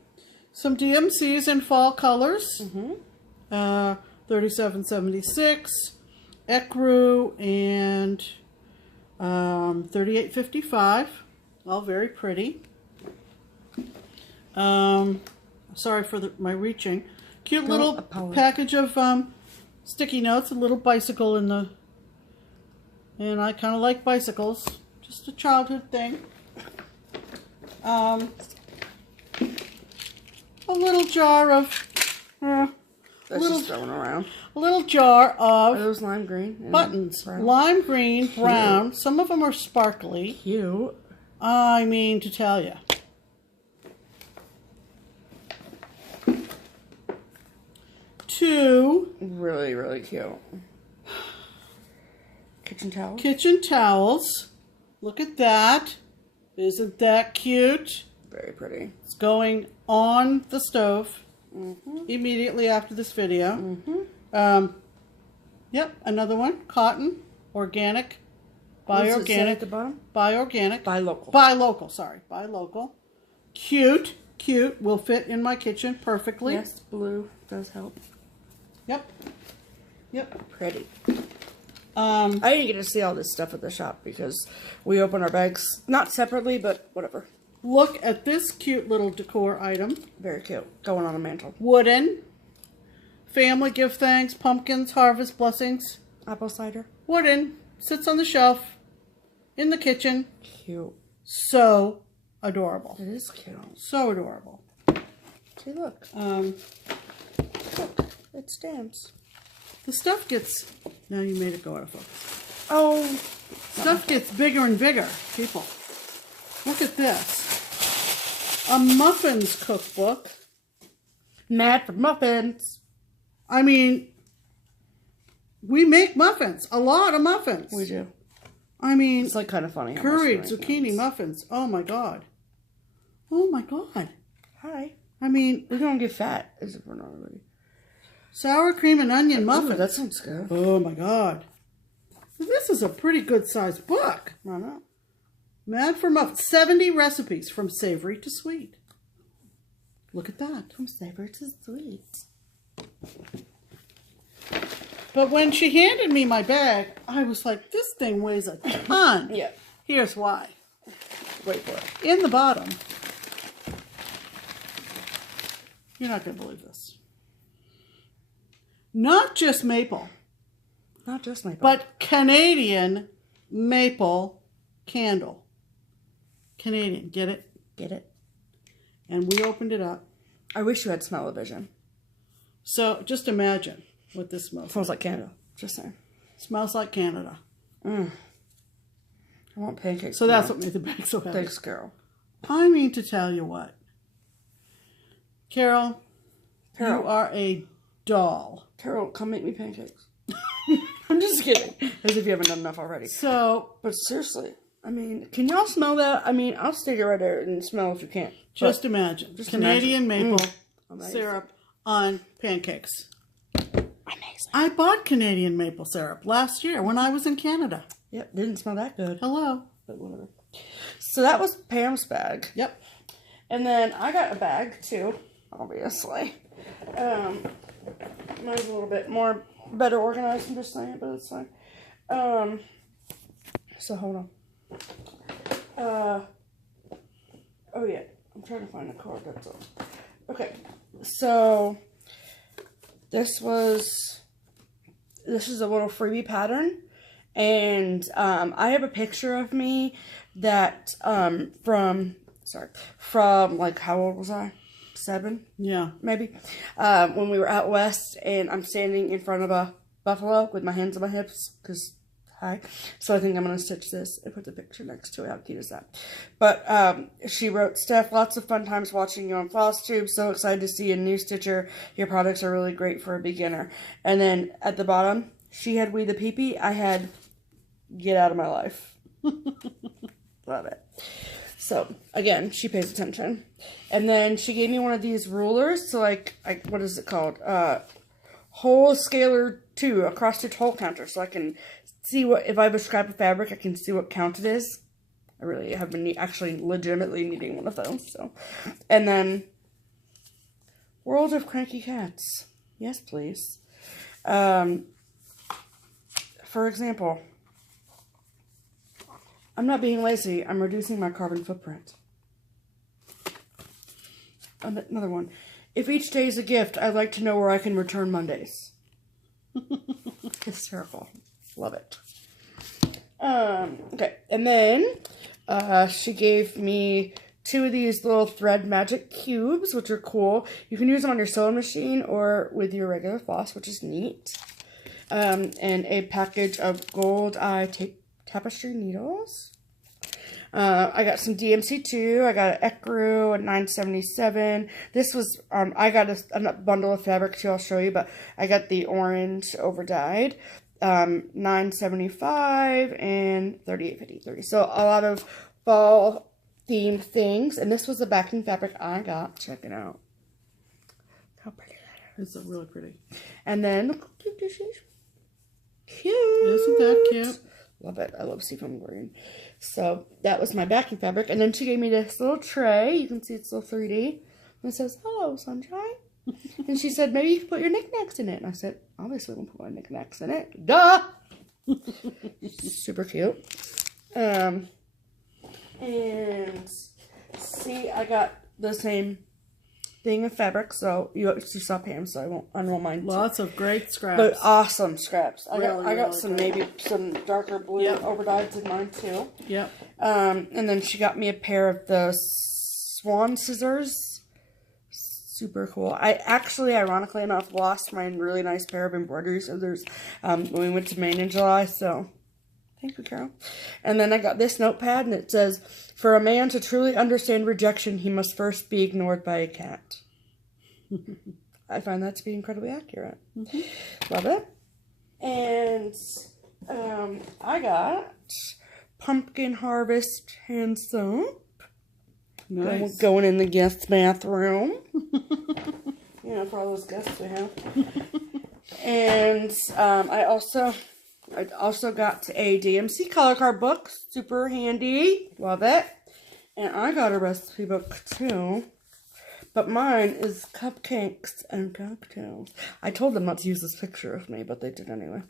Some DMCs in fall colors. 3776, Ecru, and 3855. All very pretty. Sorry for my reaching. Cute little package of sticky notes, a little bicycle in the... And I kind of like bicycles. Just a childhood thing. A little jar of... Just throwing around. A little jar of... Are those lime green? Buttons. Lime green, brown. Cute. Some of them are sparkly. Cute. I mean to tell you. Two... Really, really cute. Kitchen towels? Kitchen towels. Look at that. Isn't that cute? Very pretty. It's going on the stove immediately after this video. Yep, another one. Cotton. Organic. Buy organic. At the bottom? Buy organic. Buy local. Buy local, sorry. Buy local. Cute. Cute. Will fit in my kitchen perfectly. Yes, blue does help. Yep. Yep. Pretty. I didn't get to see all this stuff at the shop because we open our bags, not separately, but whatever. Look at this cute little decor item. Very cute. Going on a mantle. Wooden. Family give thanks. Pumpkins, harvest blessings. Apple cider. Wooden. Sits on the shelf. In the kitchen. Cute. So adorable. It is cute. So adorable. See, look. Look. It stamps. The stuff gets... Now you made it go out of focus. Oh. Stuff gets bigger and bigger, people. Look at this. A muffins cookbook. Mad for muffins. I mean, we make muffins. A lot of muffins. We do. I mean... It's like kind of funny. Curried zucchini muffins. Oh my god. Oh my god. Hi. I mean... We're going to get fat as if we're not already. Sour cream and onion muffins. Ooh, that sounds good. Oh my god. This is a pretty good sized book. I know. Mad for muffins. 70 recipes from savory to sweet. Look at that. From savory to sweet. But when she handed me my bag, I was like, this thing weighs a ton. Yeah. Here's why. Wait for it. In the bottom. You're not going to believe this. Not just maple. Not just maple. But Canadian maple candle. Canadian. Get it? Get it? And we opened it up. I wish you had smell-o-vision. So just imagine what this smells like. Smells like Canada. Just saying. Smells like Canada. I want pancakes. So that's what made the bag so heavy. Thanks, Carol. I mean to tell you what. Carol, you are a doll. Carol, come make me pancakes. I'm just kidding. As if you haven't done enough already. So, but seriously, I mean, can y'all smell that? I mean, I'll stick it right there and smell if you can't. Just imagine. Just Canadian maple syrup on pancakes. Amazing. I bought Canadian maple syrup last year when I was in Canada. Yep, didn't smell that good. Hello. But whatever. So that was Pam's bag. Yep. And then I got a bag too, obviously. Mine's a little bit better organized, I'm just saying, but it's fine. So hold on. Oh yeah, I'm trying to find the card, that's all. Okay, so this is a little freebie pattern, and I have a picture of me that from like, how old was I? 7? Yeah. Maybe. When we were out west, and I'm standing in front of a buffalo with my hands on my hips, because, hi. So I think I'm going to stitch this and put the picture next to it. How cute is that? But she wrote, Steph, lots of fun times watching you on FlossTube. So excited to see a new stitcher. Your products are really great for a beginner. And then at the bottom, she had We the Peepee. I had Get Out of My Life. Love it. So, again, she pays attention. And then she gave me one of these rulers. So, like, what is it called? Hole Scaler 2, a cross-stitch hole counter. So I can see what, if I have a scrap of fabric, I can see what count it is. I really have been actually legitimately needing one of those. So, and then World of Cranky Cats. Yes, please. For example, I'm not being lazy. I'm reducing my carbon footprint. Another one. If each day is a gift, I'd like to know where I can return Mondays. Hysterical. Love it. Okay. And then she gave me 2 of these little thread magic cubes, which are cool. You can use them on your sewing machine or with your regular floss, which is neat. And a package of gold eye tapestry needles. I got some DMC2. I got an Ecru at $9.77. This was, I got a bundle of fabric too, I'll show you, but I got the orange over-dyed. $9.75 and $38.50. So a lot of fall themed things. And this was the backing fabric I got. Check it out. How pretty that is. It's really pretty. And then look how cute this is. Cute. Isn't that cute? Love it. I love seafoam green. So that was my backing fabric. And then she gave me this little tray. You can see it's a little 3D. And it says, "Hello, sunshine." And she said, "Maybe you can put your knickknacks in it." And I said, "Obviously, I'm going to put my knickknacks in it. Duh!" Super cute. And see, I got the same thing of fabric. So you saw Pam, so I won't unroll mine. Lots of great scraps. But awesome scraps. I got Really some great. maybe some darker blue overdyes in mine too. Yep. And then she got me a pair of the swan scissors. Super cool. I actually, ironically enough, lost my really nice pair of embroidery scissors when we went to Maine in July. So, thank you, Carol. And then I got this notepad, and it says, "For a man to truly understand rejection, he must first be ignored by a cat." I find that to be incredibly accurate. Love it. And I got Pumpkin Harvest hand soap. Nice. Going in the guest bathroom. For all those guests we have. And I also got a DMC color card book. Super handy. Love it. And I got a recipe book too. But mine is cupcakes and cocktails. I told them not to use this picture of me, but they did anyway.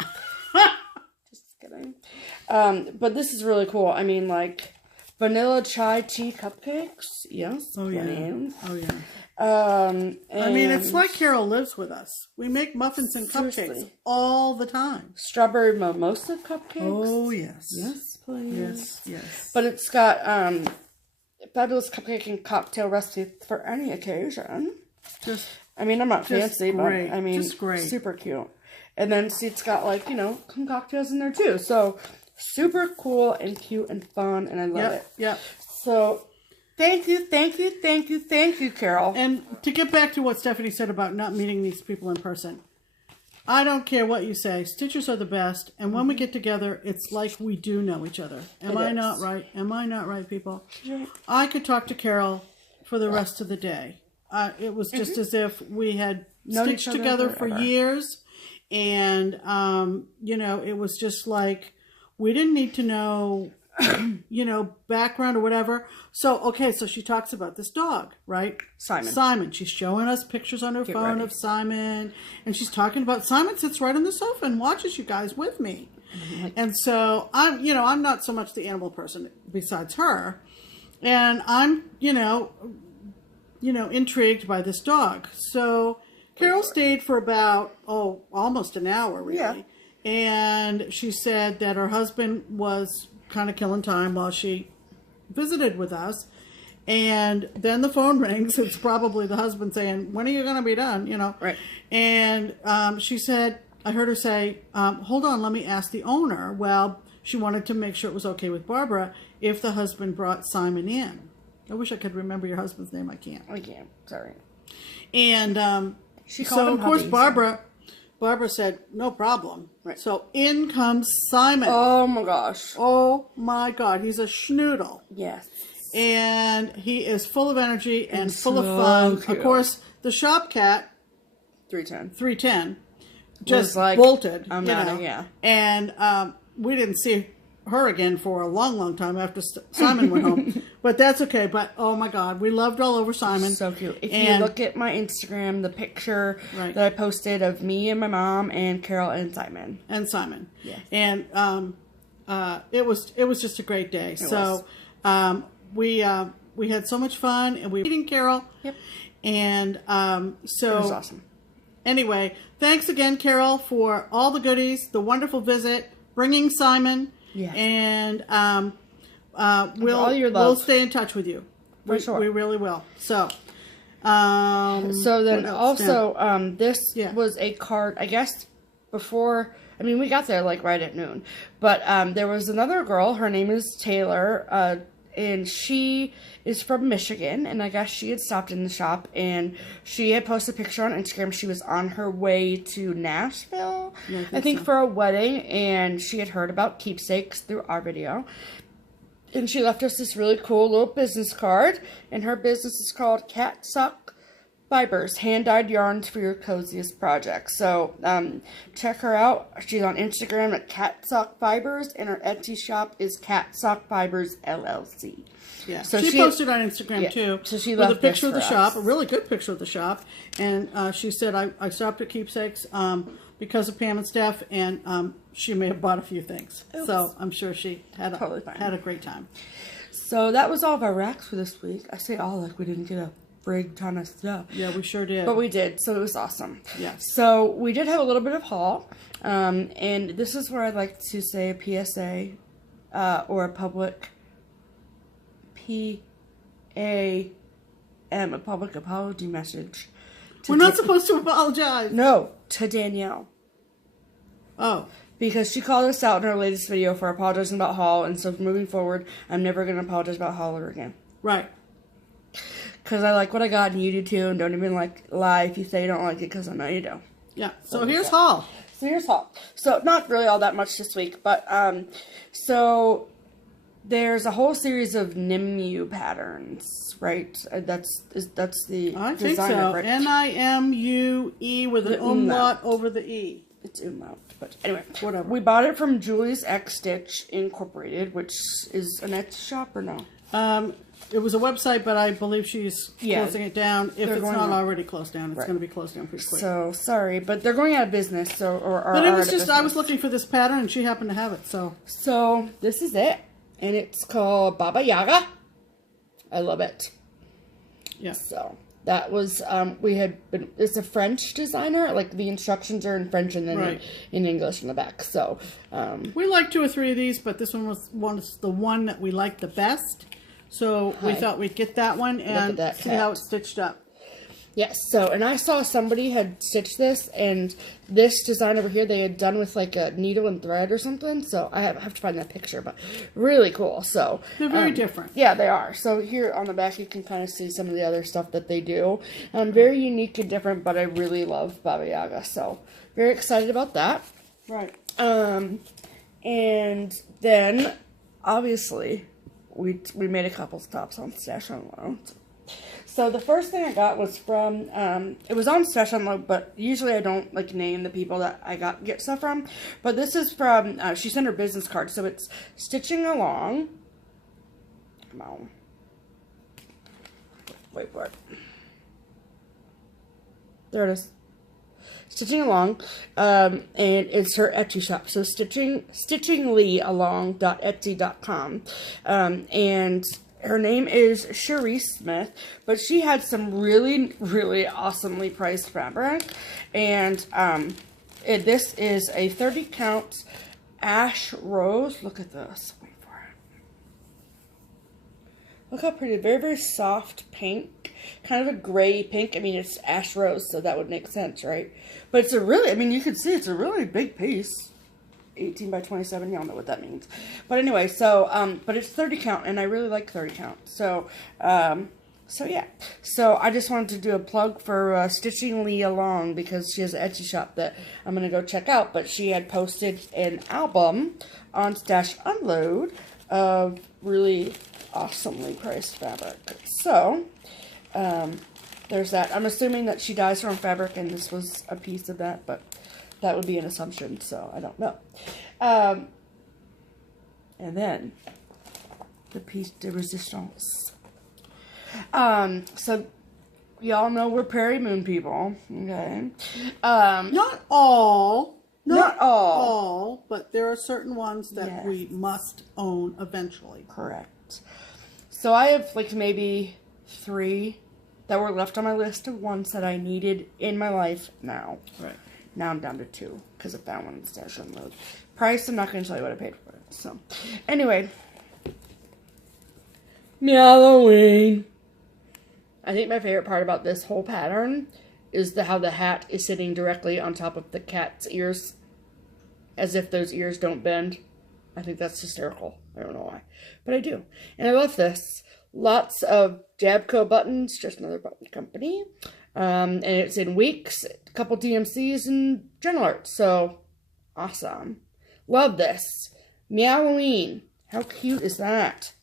Just kidding. But this is really cool. I mean, like, vanilla chai tea cupcakes. Yes. Oh, yeah. Please. Oh, yeah. I mean, it's like Carol lives with us. We make muffins and cupcakes all the time. Strawberry mimosa cupcakes. Oh, yes. Yes, please. Yes, yes. But it's got fabulous cupcake and cocktail recipe for any occasion. I'm not fancy, great. but I mean, just great. Super cute. And then see, it's got like, some cocktails in there too. So super cool and cute and fun, and I love it. Yep. So thank you, Carol. And to get back to what Stephanie said about not meeting these people in person, I don't care what you say. Stitchers are the best, and when we get together, it's like we do know each other. Am I not right? Am I not right, people? Yeah. I could talk to Carol for the rest of the day. It was just as if we had stitched together for years, and it was just like we didn't need to know background or whatever. So she talks about this dog, right? Simon. She's showing us pictures on her phone of Simon, and she's talking about Simon sits right on the sofa and watches you guys with me. And so I'm not so much the animal person besides her, and I'm intrigued by this dog. So Carol stayed for about almost an hour, really. Yeah. And she said that her husband was kind of killing time while she visited with us, and then the phone rings. It's probably the husband saying, "When are you going to be done?" Right. And she said, I heard her say, "Hold on, let me ask the owner." Well, she wanted to make sure it was okay with Barbara if the husband brought Simon in. I wish I could remember your husband's name. I can't. Sorry. And she called him of course, hubby, Barbara said, "No problem." Right. So in comes Simon. Oh my gosh. Oh my God. He's a schnoodle. Yes. And he is full of energy and full of so fun. cute. Of course, the shop cat, 310, just like, bolted. I'm you not, know. yeah. And we didn't see her again for a long, long time after Simon went home. But that's okay. But, oh, my God, we loved all over Simon. So cute. If you look at my Instagram, the picture that I posted of me and my mom and Carol and Simon. Yes. And it was just a great day. We had so much fun, and we were meeting Carol. Yep. And so it was awesome. Anyway, thanks again, Carol, for all the goodies, the wonderful visit, bringing Simon. Yeah. And we'll stay in touch with you. For sure. We really will. So then also this was a card, I guess, before. I mean, we got there like right at noon, but there was another girl. Her name is Taylor, and she is from Michigan, and I guess she had stopped in the shop, and she had posted a picture on Instagram. She was on her way to Nashville, I think for a wedding, and she had heard about Keepsakes through our video. And she left us this really cool little business card, and her business is called Cat Suck Fibers, hand-dyed yarns for your coziest projects. So check her out. She's on Instagram at Cat Suck Fibers, and her Etsy shop is Cat Suck Fibers LLC. Yeah, so she posted on Instagram too. So she with left a picture of the us. shop, a really good picture of the shop, and she said, "I stopped at Keepsakes because of Pam and Steph, and she may have bought a few things." Oops. So I'm sure she had a great time. So that was all of our racks for this week. I say all like we didn't get a big ton of stuff. Yeah, we sure did. But we did, so it was awesome. Yes. So we did have a little bit of haul, and this is where I'd like to say a PSA or a public a public apology message. We're not supposed to apologize. No, to Danielle. Oh. Because she called us out in her latest video for apologizing about haul, and so moving forward, I'm never going to apologize about haul ever again. Right. Because I like what I got, and you do too, and don't even lie if you say you don't like it, because I know you do. Yeah, so here's haul. So not really all that much this week, but so there's a whole series of Nimue patterns, right? That's the I designer, think so. right? Nimue with an umlaut over the E. It's umlaut, but anyway, whatever. We bought it from Julie's X Stitch Incorporated, which is an Etsy shop or no? It was a website, but I believe she's closing it down. If it's not already closed down, it's going to be closed down pretty quick. So sorry, but they're going out of business. But it was just I was looking for this pattern, and she happened to have it. So this is it, and it's called Baba Yaga. I love it. Yes. So that was it's a French designer. Like the instructions are in French and then in English in the back. So we like 2 or 3 of these, but this one was the one that we liked the best. So we thought we'd get that one and see how it's stitched up. Yes, so, and I saw somebody had stitched this, and this design over here they had done with like a needle and thread or something, so I have to find that picture, but really cool. So they're very different. Yeah, they are. So here on the back you can kind of see some of the other stuff that they do. Very unique and different, but I really love Baba Yaga, so very excited about that. Right. And then, obviously, we made a couple stops on Stash Unload. So the first thing I got was from, it was on Stash Unload, but usually I don't name the people that I get stuff from. But this is from, she sent her business card, so it's Stitching Along. Come on. Wait for it. There it is. Stitching Along, and it's her Etsy shop. So stitchinglyalong.etsy.com, and her name is Cherie Smith, but she had some really, really awesomely priced fabric, and this is a 30 count ash rose. Look at this. Wait for it. Look how pretty. Very, very soft pink. Kind of a gray pink. I mean, it's ash rose, so that would make sense, right? But it's a really, I mean, you can see it's a really big piece. 18 by 27, y'all know what that means. But anyway, so, but it's 30 count, and I really like 30 count. So, yeah. So I just wanted to do a plug for Stitching Lee Along, because she has an Etsy shop that I'm going to go check out. But she had posted an album on Stash Unload of really awesomely priced fabric. So, there's that. I'm assuming that she dyes her own fabric and this was a piece of that, but that would be an assumption, so I don't know. And then, the piece de resistance. So, y'all know we're Prairie Moon people, okay? Not all. Not all. But there are certain ones that we must own eventually. Correct. So I have like maybe 3 that were left on my list of ones that I needed in my life now. Right. Now I'm down to 2 because I found one in Stash Unload. Price, I'm not going to tell you what I paid for it. So, anyway. Halloween. I think my favorite part about this whole pattern is how the hat is sitting directly on top of the cat's ears. As if those ears don't bend. I think that's hysterical. I don't know why. But I do. And I love this. Lots of Jabco buttons. Just another button company. And it's in weeks. A couple DMCs and journal art. So, awesome. Love this. Meoween. How cute is that?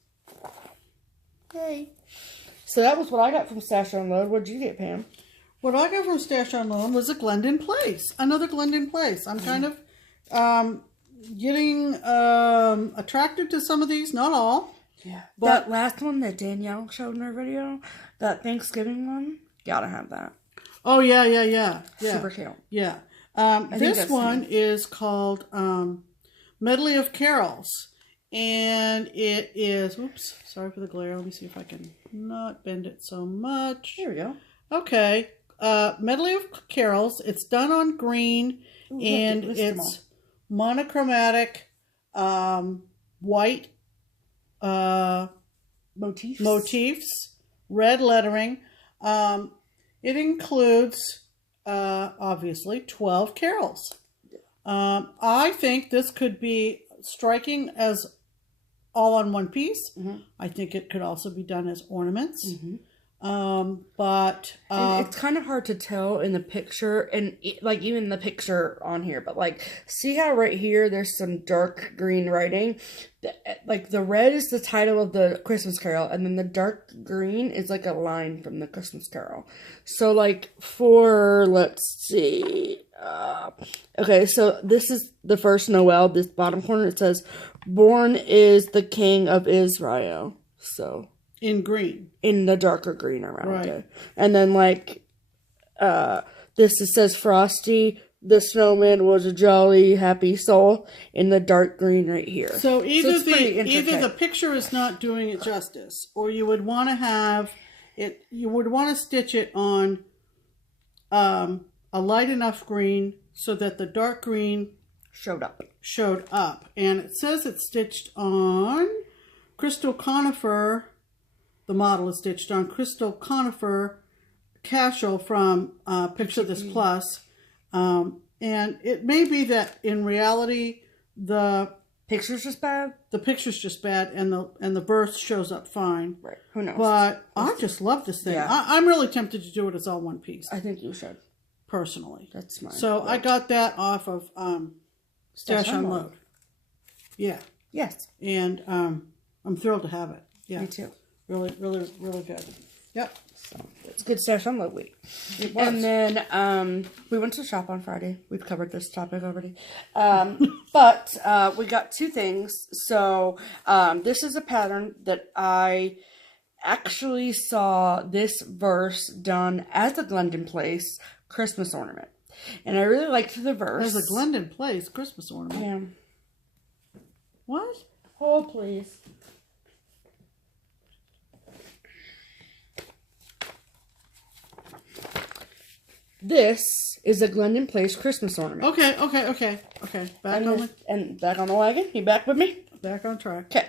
Yay. So that was what I got from Stash Unload. What did you get, Pam? What I got from Stash Unload was a Glendon Place. Another Glendon Place. I'm kind of getting attracted to some of these. Not all. Yeah. But that last one that Danielle showed in her video, that Thanksgiving one, gotta have that. Oh, yeah. Super cute. Yeah. This one is called Medley of Carols. And it is, oops, sorry for the glare. Let me see if I can not bend it so much. Here we go. Okay. Medley of Carols. It's done on green. Ooh, and it's monochromatic white motifs, red lettering. It includes, obviously, 12 carols. I think this could be striking as all on one piece. Mm-hmm. I think it could also be done as ornaments. Mm-hmm. But and it's kind of hard to tell in the picture, and like even the picture on here, but like see how right here there's some dark green writing, like the red is the title of the Christmas Carol, and then the dark green is like a line from the Christmas Carol. So like for, let's see, okay, so this is the first Noel. This bottom corner, it says born is the King of Israel. So in green. In the darker green around it. And then, like, this it says Frosty, the snowman was a jolly, happy soul, in the dark green right here. So either the picture is not doing it justice, or you would want to have it, you would want to stitch it on a light enough green so that the dark green showed up. And it says it's stitched on crystal conifer. The model is stitched on crystal conifer casual from Picture This Plus. And it may be that in reality the picture's just bad. The picture's just bad, and the verse shows up fine. Right. Who knows? But I just love this thing. Yeah. I'm really tempted to do it as all one piece. I think you should. Personally. That's mine. So I got that off of Stash Unload. Yeah. Yes. And I'm thrilled to have it. Yeah. Me too. Really, really, really good. Yep. So it's a good Stash Unload week. It was. And then we went to shop on Friday. We've covered this topic already. But we got 2 things. So this is a pattern that I actually saw this verse done as a Glendon Place Christmas ornament. And I really liked the verse. There's a Glendon Place Christmas ornament. Yeah. What? Oh, please. This is a Glendon Place Christmas ornament. Okay. Back on the wagon. You back with me? Back on track. Okay.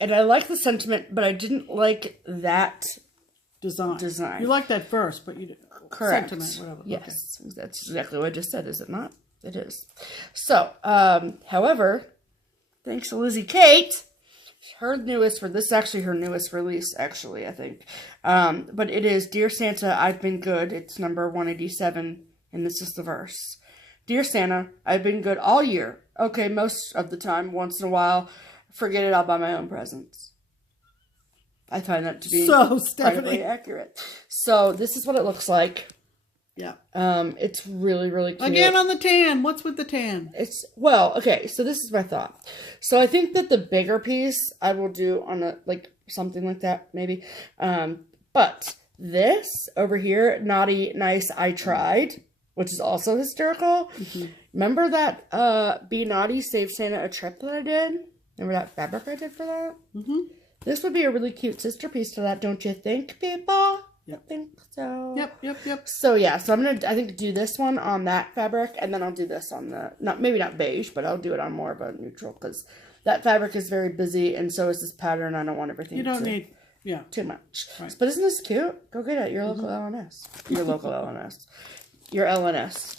And I like the sentiment, but I didn't like that design. You like that verse, but you didn't. Correct. Sentiment, whatever. Yes. Okay. That's exactly what I just said, is it not? It is. So, however, thanks to Lizzie Kate, her newest, this is actually her newest release, actually, I think. But it is Dear Santa, I've Been Good. It's number 187, and this is the verse. Dear Santa, I've been good all year. Okay, most of the time, once in a while, forget it, I'll buy my own presents. I find that to be so Stephanie accurate. So this is what it looks like. Yeah. It's really, really cute. Again on the tan. What's with the tan? It's, well, okay, so this is my thought. So I think that the bigger piece I will do on a, like, something like that, maybe. But this over here, Naughty Nice I Tried, which is also hysterical. Mm-hmm. Remember that Be Naughty Save Santa a trip that I did? Remember that fabric I did for that? Mm-hmm. This would be a really cute sister piece to that, don't you think, people? Yep. I think so. Yep. So yeah, so I'm gonna, I think, do this one on that fabric, and then I'll do this on the, maybe not beige, but I'll do it on more of a neutral, because that fabric is very busy, and so is this pattern. I don't want everything you don't need too much. Right. But isn't this cute? Go get it. Your local LNS. Your local LNS. Your LNS.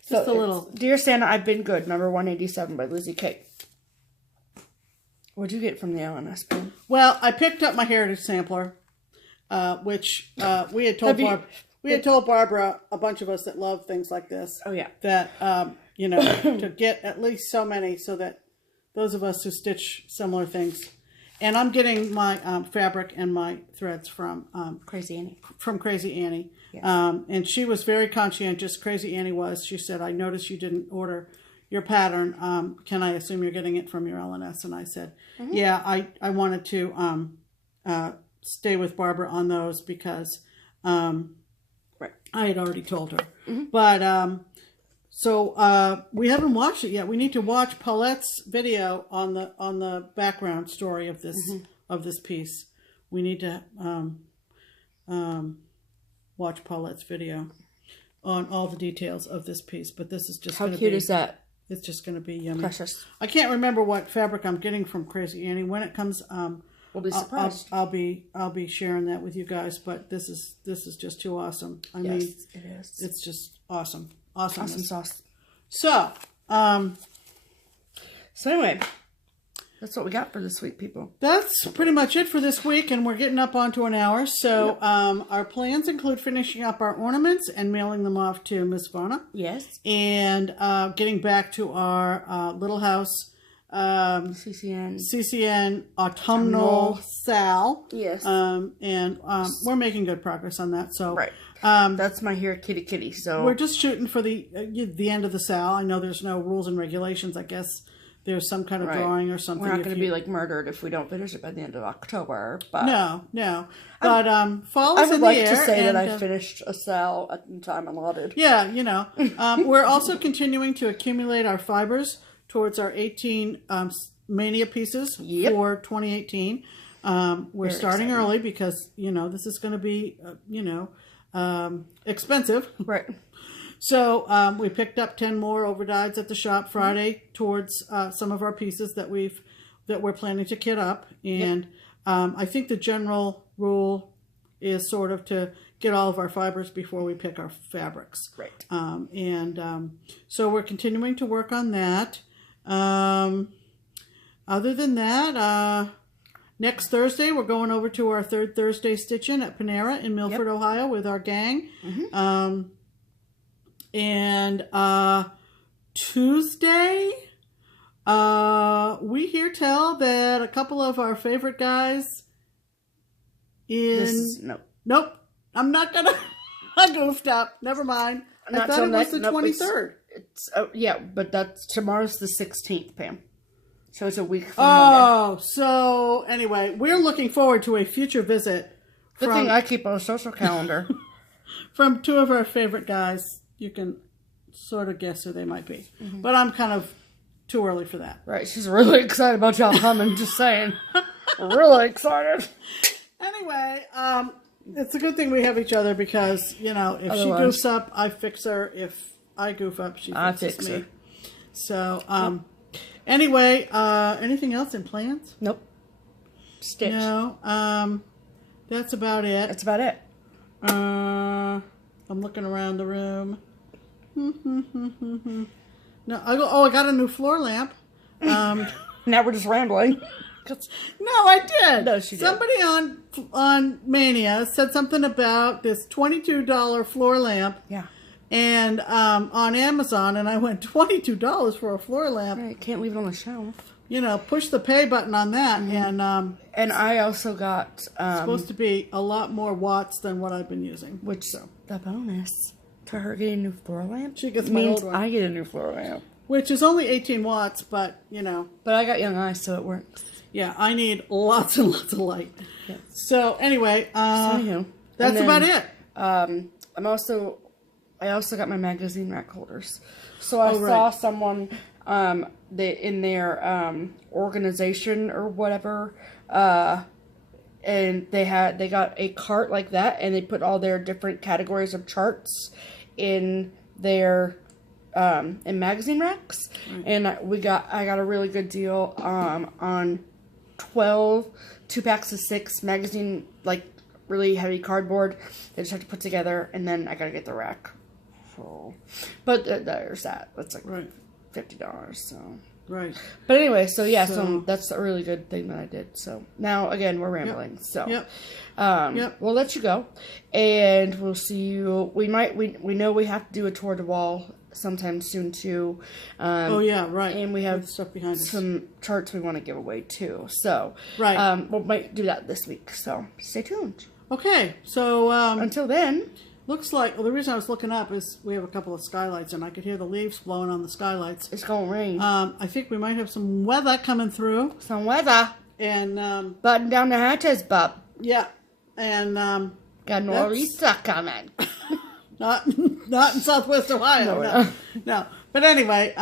So just a little. Dear Santa, I've Been Good, number 187 by Lizzie Kate. What'd you get from the LNS, Ben? Well, I picked up my Heritage Sampler, which we had told Barbara, a bunch of us that love things like this. Oh yeah. That to get at least so many, so that those of us who stitch similar things. And I'm getting my fabric and my threads from Crazy Annie. From Crazy Annie. Yes. And she was very conscientious. Crazy Annie was. She said, I noticed you didn't order your pattern. Can I assume you're getting it from your LNS? And I said, yeah, I wanted to stay with Barbara on those because right. I had already told her. But so we haven't watched it yet. We need to watch Paulette's video on the background story of this piece. We need to watch Paulette's video on all the details of this piece. But this is just how cute is that? It's just going to be yummy. Precious. I can't remember what fabric I'm getting from Crazy Annie. When it comes, we'll be surprised. I'll be sharing that with you guys. But this is just too awesome. I mean, it is. It's just awesome. Awesome sauce. So, anyway, that's what we got for this week, people. That's pretty much it for this week, and we're getting up onto an hour. So, our plans include finishing up our ornaments and mailing them off to Miss Vanna. Yes. And getting back to our Little House CCN autumnal sal. Yes. And we're making good progress on that. So, right. That's my here kitty. So we're just shooting for the end of the sal. I know there's no rules and regulations. I guess there's some kind of drawing or something. We're not going to be like murdered if we don't finish it by the end of October. But no. But fall is in the air. I would like to say that I finished a sal at the time allotted. Yeah, we're also continuing to accumulate our fibers towards our 18 Mania pieces for 2018. We're very starting early because this is going to be expensive. Right. So we picked up 10 more overdyes at the shop Friday towards some of our pieces that we're planning to kit up. And I think the general rule is sort of to get all of our fibers before we pick our fabrics. Right. So we're continuing to work on that. Other than that, next Thursday, we're going over to our third Thursday Stitchin' at Panera in Milford, Ohio with our gang. And Tuesday, we hear tell that a couple of our favorite guys Nope. I'm not going to... I goofed up. Never mind. I thought it was the 23rd. But tomorrow's the 16th, Pam. So it's a week from Monday. So anyway, we're looking forward to a future visit. Good thing I keep a social calendar. From two of our favorite guys. You can sort of guess who they might be. But I'm kind of too early for that. Right. She's really excited about y'all coming, just saying. Really excited. Anyway, it's a good thing we have each other because, if she goofs up, I fix her. If I goof up, she fixes me. Her. So, anyway, anything else in plans? Nope. Stitch. No. That's about it. That's about it. I'm looking around the room. No, I got a new floor lamp. Now we're just rambling. No, I did. No, she did. Somebody on Mania said something about this $22 floor lamp. Yeah. And on Amazon, and I went, $22 for a floor lamp. Right, can't leave it on the shelf. you know, push the pay button on that. And I also got supposed to be a lot more watts than what I've been using. Which the bonus to her getting a new floor lamp. She gets my means old one. I get a new floor lamp. Which is only 18 watts, but, you know. But I got young eyes, so it works. Yeah, I need lots and lots of light. Yes. So, anyway, Anywho, that's about it. I also got my magazine rack holders. So I saw someone in their organization or whatever, and they got a cart like that, and they put all their different categories of charts in their in magazine racks, and I got a really good deal on 12 2-packs of 6 magazine, like really heavy cardboard. They just have to put together, and then I gotta get the rack. So, but there's that. That's like $50. So right. But anyway, so yeah, so that's a really good thing that I did. So now again, we're rambling. Yep. So we'll let you go, and we'll see you. We know we have to do a tour de wall sometime soon too. Oh yeah, right. And we have stuff behind some charts we want to give away too. So we might do that this week. So stay tuned. Okay, so until then. Looks like, well, the reason I was looking up is we have a couple of skylights, and I could hear the leaves blowing on the skylights. It's going to rain. I think we might have some weather coming through. Some weather. And button down the hatches, bub. Yeah. And got nor'easter coming. not in Southwest Ohio. No. But anyway,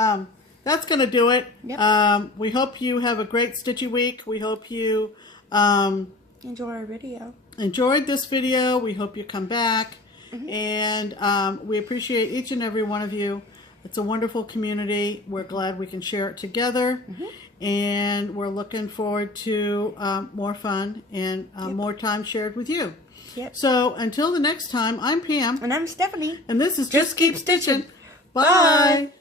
that's going to do it. Yep. We hope you have a great stitchy week. We hope you enjoy our video. Enjoyed this video. We hope you come back. And we appreciate each and every one of you. It's a wonderful community. We're glad we can share it together. And we're looking forward to more fun and more time shared with you. So until the next time, I'm Pam. And I'm Stephanie. And this is Just Keep Stitching. Bye.